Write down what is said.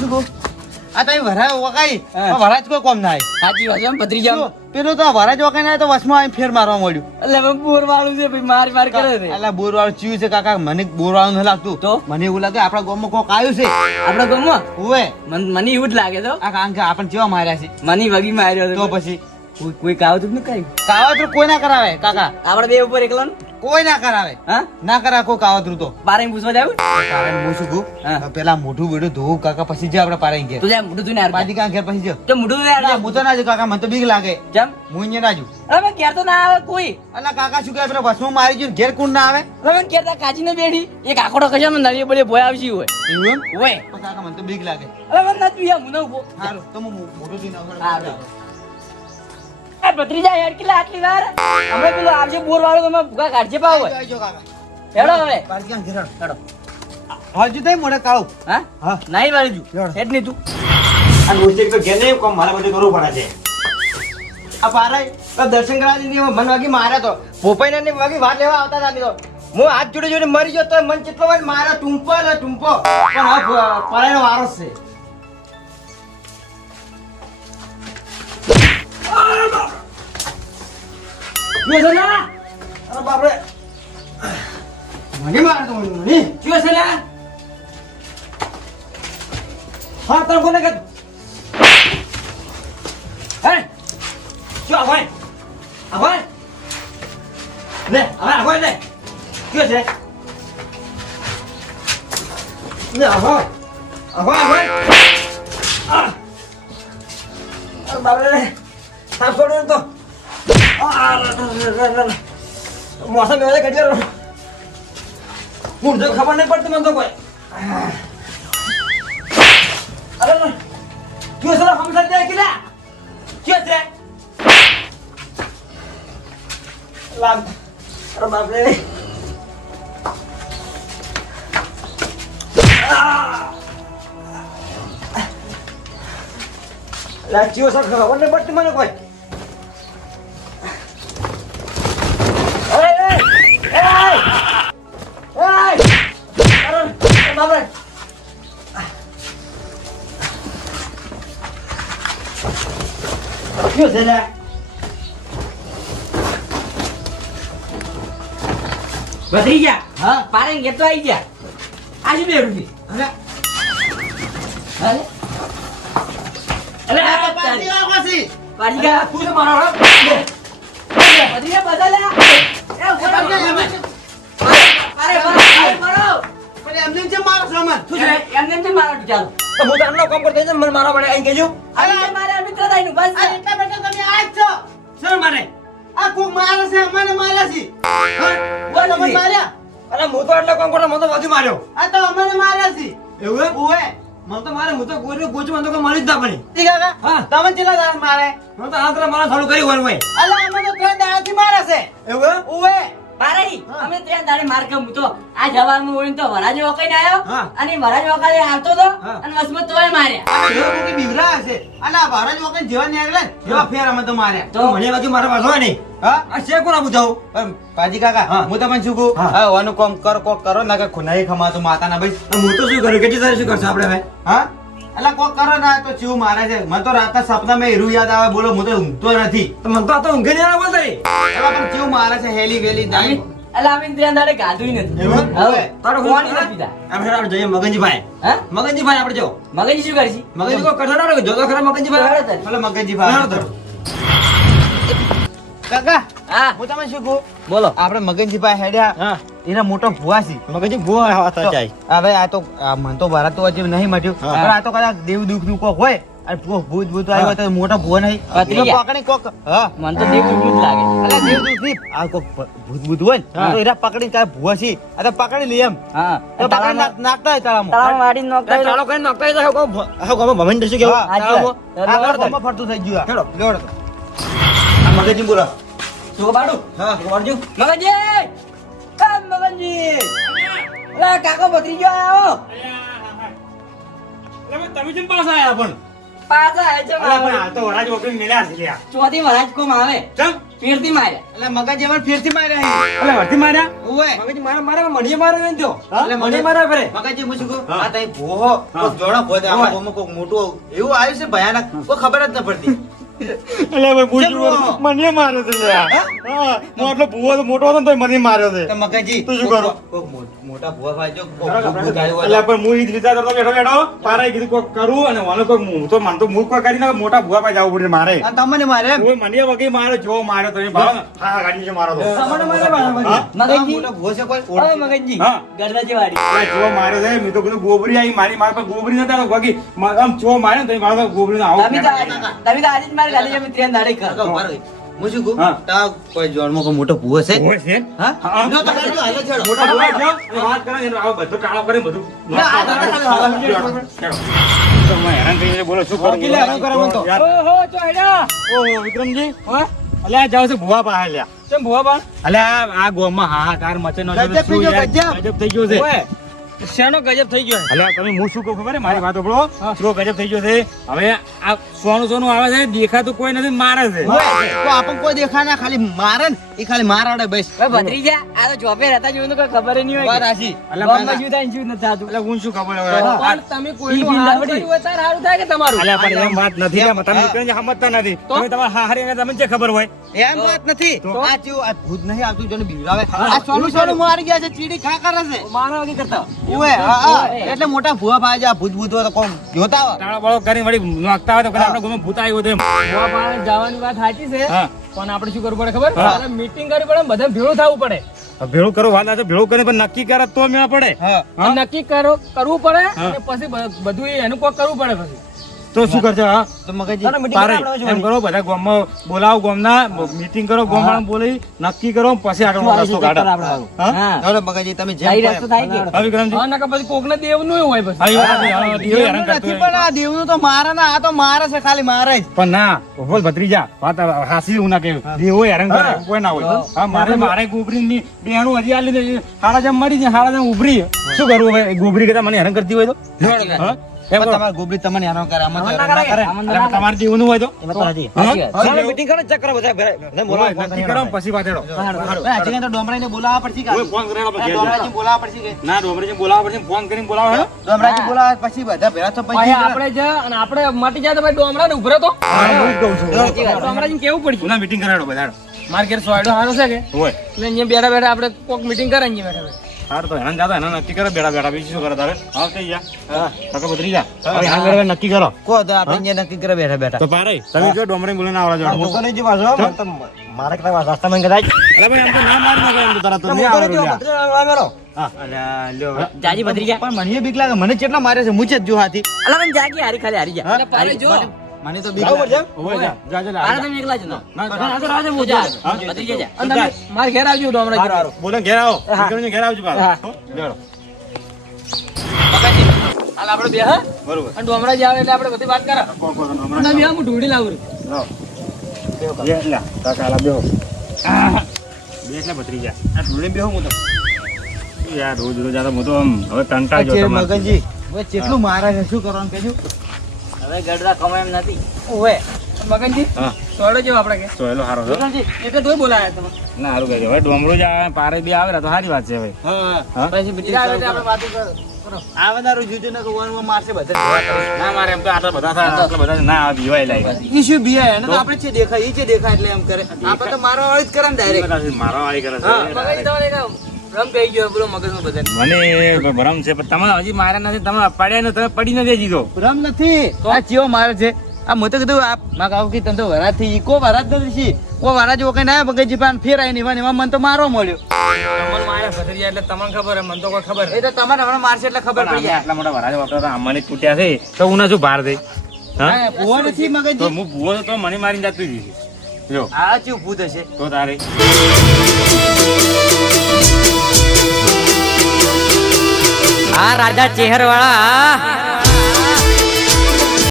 શું કહું આ તમે વરાજ વકાઈ વરાજ કોઈ કોમ ના સાચી વાત છે ભત્રીજા પેલો તો વરાજ વકાઈ ના તો વસમાં આવીને ફેર મારવા મળ્યું એટલે બોર વાળું છે ભાઈ માર કરે છે એટલે બોર વાળું ચીયું છે કાકા મને બોર વાળું નથી લાગતું તો મને એવું લાગે આપણા ગામમાં કોક આવ્યું છે આપણા ગામમાં ઓવે મને એવું જ લાગે તો આ કારણ કે આપણને કેવા માર્યા છે મને વગી માર્યો તો પછી કોઈ કાવતું ન કઈ કાવતરું કોઈ ના કરાવે કાકા આપણે બે ઉપર એકલા કોઈ ના કરાવે હા ના કરાવે કોઈ કાવતરું તો પારે પૂછવા જાવ હું શું કહું પેલા મોઢું બેડું ધોવું કાકા પછી જે આપણે પારે ઘેર તું જા મોઢું તું ને બાજી કાં ઘેર પછી જો તો મોઢું તું યાર હું તો ના જો કાકા મને તો બીક લાગે કેમ હું અહીંયા ના જુ અરે મેં ક્યાં તો ના આવે કોઈ અલા કાકા શું કહે પેલો વસમાં મારી ગયું ઘેર કોણ ના આવે અરે મેં ક્યાં કાચી ને બેઠી એક આખોડો કશા મને નવી બોલે ભોય આવશી હોય એવું એમ ઓય પણ કાકા મને તો બીક લાગે અરે મને ના તું મુનો ઉભો સારું તો હું મોઢું થી ના સારું. આ ભત્રીજા યાર કેટલા આટલી વાર અમે પેલો આવશે બોર વાળો તમે ભૂકા કાઢજે પાવ હોય આવજો કાકા હેડો હવે બાજી કાં ઘેર હેડો હજુ તઈ મોઢે કાળું હા હા નહીં વાળી જુ હેડો. હેડ નહીં તું આ રોજે તો ઘેર નહીં કોમ મારે બધું કરવું પડે છે આ પારાય તો દર્શન કરાવી દીધી મન વાગી માર્યા તો પોપાઈ ને વાગી વાત લેવા આવતા હતા તો હું હાથ જોડે જોડે મરી ગયો તો મન કેટલો વાર માર્યો ટૂંપો ને ટૂંપો પણ આ પરાયનો વારો જ છે અરે બાપરે મને મારતો મને શું છે લે હા તને કોને કે હે શું આ ભાઈ લે આ ભાઈ લે શું છે લે આ ભાઈ બાપરે સાફ છોડ્યો તો મોસમ એવા કેટલો હું તો ખબર નહીં પડતી મને તો કોઈ અરે ક્यों સર હમ સર દે કિલા ક્यों છે લાગ અરે બાપ રે લા ક્यों સર ખબર નહીં પડતી મને કોઈ ક્यों છે લે ભત્રીજા હા પારે ઘેર તો આવી ગયા આજે બે રૂપી અરે અરે અરે આ પાછી આવો છી પાડી ગયા તું તો મારો રે ભત્રીજા બદલ એ ઉભો પારે મારો પણ એમને જે મારો સામાન તું છે એમને એમ મારો ચાલો તો હું તો એમનો કામ કરતો જઈને મને મારવા પડે અહીં કહેજો અરે મારા મિત્ર થાયનું બસ આ એટલા બેટા તમે આ જ છો સર મારે આ કોક મારે છે અમને માર્યા છે બોલ મને માર્યા અરે હું તો એટલો કામ કરતો મને તો વધુ માર્યો આ તો અમને માર્યા છે એવું એમ ઓએ મને તો મારે હું તો ગોચું મને તો કોઈ મળી જ ના પડી ઠીક કાકા હા તમે ચેલા દાસ મારે મને તો આંતરા મારા થોડું કરી હોય હોય અલા અમે તો ત્રણ દાડાથી મારે છે એવું એમ ઓએ પારે અમે ત્યાં દાડે માર કે હું તો આ જવારમાં ઓળીને તો વરાજો વકાઈને આવ્યો હા. અને વરાજો વકાઈ આવતો તો હા. અને વસમાં તોય માર્યા આ જેવા કોકી બીવરા હશે અલા ભારત વખત જેવા નીકળે ને જેવા ફેર અમે તો માર્યા તો મને બાજુ મારા પાછો નહીં હા આ છે કોણ બુધાવું પણ પાજી કાકા હું તમને શું કહું હા વાનું કામ કોક કરો ના કે ખુનાઈ ખમાતો માતાના ભાઈ હું તો શું કરું કેટલી સારી શું કરશે આપણે ભાઈ હા અલા કોક કરો ના તો ચીવ મારે છે મને તો રાતના સપનામાં હીરું યાદ આવે બોલો હું તો ઊંઘતો નથી તો મને તો આ તો ઊંઘે નહીં આવે બોલતા અલા પણ ચીવ મારે છે હેલી વેલી દાઈ એટલે અમે ત્યાં દાડે ગાધું નથી એવું હવે તારો પાણી નથી પીતા આપણે આપણે જોઈએ મગનજીભાઈ હા મગનજીભાઈ આપણે જો મગજ શું કરશી મગનજી કો કઠોળ જો તો ખરા મગનજીભાઈ ભલે મગનજીભાઈ કાકા હા હું તમને શું કહું બોલો આપણે મગનજીભાઈ હેડ્યા એના મોટો ભુવા છે મગજ ભૂવા હતા જાય હા ભાઈ આ તો મન તો ભારત તો હજી નહીં મટ્યું પણ આ તો કદાચ દેવ દુઃખ નું કોક હોય અને ભૂત ભૂત આવ્યો તો મોટો ભુવા નહીં પતરી પકડી કોક હા મને તો દેવ દુઃખ જ લાગે અલા દેવ દુઃખ નહીં આ કોક ભૂત ભૂત હોય ને તો એના પકડી તારે ભુવા છે આ તો પકડી લઈ એમ હા તો પકડી નાખતા હોય તારામાં તળાવ વાડી નોકતા તાળો કરીને નાખતા હોય તો હા ગામમાં ભમંડ શું કેવું હા, તાળામાં. આ ગામમાં ફરતું થઈ ગયું આ. લેવડો તો. આ મગજજી બોલો શું બાડું હા વાડજો મગનજી કામ મગનજી ઓલા કાકો ભત્રીજો આયો તમે કેમ પાસ આયા પણ પાછા આય છે અલા પણ આ તો વરાજ વગર મેલ્યા છે લ્યા ચોથી વરાજ કોમ આવે ચમ ફેરથી માર્યા. એટલે મગજ એમાં ફેરથી માર્યા છે. એટલે વર્તી માર્યા ઓવે. મગજ મારા મણીએ માર્યો ને તો એટલે મણીએ માર્યા ફરે મગજજી હું શું કહું? હા. આ તઈ ભોહો, કોક જોડો ભોય, આમાં ભોમાં કોક મોટું એવું આવ્યું છે ભયાનક, કોઈ ખબર જ ન પડતી. એટલે હવે પૂછ્યું મણીએ માર્યો છે યાર. હા હું આટલો ભૂવો તો મોટો હતો ને તોય મને માર્યો છે તો મગજજી, તું શું કોક- કરું? કોક મોટા ભોવા ભાઈ જો કોક ભૂત આવ્યું એટલે હોય પણ હું ઈ જ વિચાર કરતો બેઠો બેઠો પારાએ કીધું કોક કરું અને વાલો કોક હું તો મન તો મુખ કોઈ કરીને મોટા ભૂવા પાસે જવું પડે મારે તો. આ તમને મારે એમ? કોઈ મને વગી માર્યો જો માર્યો તો એ ભાવ હા ગાડી છે મારો તો તમને મારે બરાબર છે. હા? આ મગજજી. મોટો ભૂવો છે કોઈ હવે ઓળખી? મગજજી હા. ગરદાજી વાળી. એટલે જો માર્યો છે મેં તો કીધું ગોબરી આવી મારી મારા પર ગોબરી નતા વગી આમ જો માર્યો ને તો મારા પર ગોબરી આવું તમે તો આજે જ મારી ગાડી અમે ત્રણ દાડે કર. કાકા ઉભા રહો. હું શું કહું? હા. તા કોઈ જોડમાં કોઈ મોટો ભૂવો છે? હોય છે હા? હા. જો તો હાલો, હાલો, છોડો. મોટા ભૂવા જો અને વાત કરે ને આવો બધો ટાળો કરે બધું ના, હાલો. તો મેં હેરાન થઈને બોલો શું કરું કેટલે હેરાન કરે મને તો? યાર. ઓહો ચો હેડા. ઓહો વિક્રમજી અલ્યા જાવ છે ભુવા પાસે લ્યા કેમ ભુવા બા? અલ્યા આ ગોમાં હાહાકાર મચેનો છે તો ગજબ થઈ શું ગયો, યાર, ગજબ. ગજબ થઈ ગયો છે ઓય શેનો ગજબ થઈ ગયો? અલ્યા તમે હું શું કહું ખબર હે? મારી વાત સાંભળો શું ગજબ થઈ ગયો છે હવે આ સોનું સોનું આવે છે દેખાતું કોઈ નથી મારે છે તો આપણને કોઈ દેખાય ના, ખાલી મારે ને એ ખાલી મારાડે બસ. ભાઈ ભત્રીજા આ તો જોબે રહેતા જેવું તો કોઈ ખબર ય નહીં હોય વાત કે. હાચી. ગામમાં શું થાય ને શું નથી થતું. એટલે હું શું ખબર હવે પણ તમે કોઈનું હારું કર્યું હોય ત્યારે હારું થાય કે તમારું? અલ્યા પણ એમ વાત નથી કે તમે નીકળીને સમજતા નથી તમે તમારા હારી ને તમને જે ખબર હોય એમ વાત નથી. તો? આ જેવું આ ભૂત નહીં આવતું જેને બીવડાવે. આ સોનું સોનું મારી ગયા છે, ચીડી ખા કરે છે. માનવ વગી કરતા ઓવે, હા, હા. એટલે મોટા ભૂવા ભાઈ આ ભૂત ભૂત હોય તો કોણ જોતા હોય. ટાળો બાળો કરીને વળી નાખતા હોય તો કદાચ આપણે ગમે ભૂત આવ્યું હતું એમ. ભુવા પાસે જવાની વાત સાચી છે હા પણ આપણે શું કરવું પડે ખબર? હા. આપણે મીટિંગ કરવી પડે બધા ભેળું થવું પડે. ભેળું કરો વાત છે ભેળું કરીને પણ નક્કી કરે તો મેળ પડે હા. હા? નક્કી કરવું પડે હા. અને પછી બધું એનું કોક કરવું પડે પછી. તો શું કરશે હા તો મગજજી, પારે એમ કરો બધા ગામમાં બોલાવો ગામના મીટિંગ કરો ગામવાળાને બોલાવી નક્કી કરો પછી આગળ રસ્તો કાઢો હા? હા. ચાલો મગજજી, તમે જેમ સહી કહો રસ્તો એમ. થાય કે? હા, વિક્રમજી હા, નકર પછી કોકને દેવનું ય હોય પછી. હા, એ વાત સાચી. હા, દીવો હેરાન દેવનું કરતો નથી હોય. પણ આ દેવનું તો મારે ના, આ તો મારે છે, ખાલી મારે જ. પણ ના બોલ ભત્રીજા વાત હાસી એવું ના કેવું દેવો હેરાન કરે એવું કોઈ ના હોય હા મારે ગોબરી ની બેહાણું હજી આ લીધે હાડા જેમ મરી જાય હાડા જેમ ઉભરી શું કરવું હવે ગોબરી કરતા મને હેરાન કરતી હોય તો સાચી વાત. હા? એમ પણ કરો. તમારે ગોબરી તમને હેરાન કરે, આમાં તો આમાં હેરાન ના કરે. આમાં અરે તમારે દેવું હોય તો સાચી હા? વાત. ચાલો, meeting કરો, ચક્કર બધા હોય, નક્કી કરો ને પછી વાત હેડો. આજકાલ તો ડોમરાઈને બોલાવવા પડશે કે? હોય, ફોન કરેલો પછી ઘેર ડોમરાજીને બોલાવવા પડશે કે? ના ડોમરીજી બોલાવવા પડશે ફોન કરીને બોલાવો હેડો. ડોમરાજી બોલાવવા પછી બધા ભેળા તો પછી આપણે જા અને આપણે મટી જાય તો ભાઈ ડોમરાને ઉભરો તો હા, હું જ કહું છું. સાચી વાત. ડોમરાજીને કેવું પડશે? ના મીટિંગ કરાડો બધા હેડો. માર ઘેર સોયડો હારો છે કે હોય એટલે અહીંયા બેઠા બેઠા આપણે કોક મીટિંગ કરે અહીંયા બેઠા બેઠા. સારું તો હેરાન જાતા એના નક્કી કરો બેડા બેડા બીજું શું કરે તારે હા કઈ જા કાકા ભત્રી જા હવે હેરાન કરે નક્કી કરો કો તો આપણે અહીંયા નક્કી કરે બેઠા બેઠા. તો પારે તમે જો ડોમરી બોલીને આવવા જો મોકલી જ પાછો, મને તો મારે કેટલા વાસ્તા મને કદાચ. અરે ભાઈ આમ તો ના મારી નાખો એમ તો તારા તો નહીં આવડું લ્યા. હા અલ્યા, લ્યો. જાજી ભત્રીજા. પણ મને બીક લાગે, મને કેટલા મારે છે, મુજે જ જો હાથી. અલા મને જાગી હારી ખાલી હારી જા. પારે જો. મને તો બીક લાગે. ઓય જા જા જા પારે તમે એકલા જ ન. રાજા હું જા. ભત્રીજા જા. અને તમે માર ઘેર આવજો ડોમરાજી. બોલે ઘેર આવો વિક્રમજી ઘેર આવજો પાછા. હા. હો, લેવડો. હાલ આપણે બે હા બરોબર અને ડોમરાજી આવે એટલે આપણે બધી વાત કરે. કોણ કોણ અને બે હું ઢૂંઢી લાવું છું. લાવો. બે લ્યા કાકા આલા બેહો બે એટલે ભત્રી જા આ ઢોળીને બેહો હું તો. યાર રોજ રોજ આ તો હું તો આમ હવે કંટાળ આ ગયો ચેર તમારે. મગનજી, હવે કેટલું મારે છે, શું કરવાનું કહેજો? હવે ગડડા કમાય એમ નથી. ઓવે મગનજી હા સોડો જેવો આપણે કે તો એલો હારો છો મગનજી એટલે તોય બોલાયા તમે. ના હારું કહી દે હવે ડોમરો જ આવે પારે બી આવે ને તો સારી વાત છે હવે હા પછી બીજા આવે એટલે આપણે વાતો કરો. આ વધારું જુદું ને કહેવાનું મારશે બધા ભેગા કરી. ના મારે એમ તો આટલા બધા થાય આટલા બધા ના આવે બીવાય લાગે ઈ શું બિયા એને તો આપણે છે દેખાય, ઈ છે દેખાય એટલે એમ કરે. આપણે તો મારવા વાળી જ કરે ને ડાયરેક્ટ. મારા વાળી કરે હા, છે મગજ તમારે એક ભ્રમ થઈ ગયો પૂરો મગજમાં બધાને. મને ભરમ છે પણ તમે હજી માર્યા નથી તમે પડ્યા ને તમે પડી નથી હજી તો ભ્રમ નથી, આ ચેવો મારે છે. આ મેં તો કીધું આ માં કાવ કે તમે તો વરાત થી ઈ કો વરાત નથી છી. કો વરાત જેવો કઈ ના બગજી પાન ફેરાય નહીં એમાં મને તો મારવા મળ્યો. તમને માર્યા ભત્રીજા એટલે તમને ખબર હે મને તો કોઈ ખબર એ તો તમારે હમણાં મારશે એટલે ખબર પડી જાય. આટલા મોટા વરાજ વાપરતા અમને તૂટ્યા છે તો હું ના શું બહાર થઈ હા હા, ભૂવો નથી તો મગજી. હું ભૂવો તો મને મારીને જતું જ જો આ ચેવું ભૂત હશે. તો તારે આ રાજા ચેહર વાળા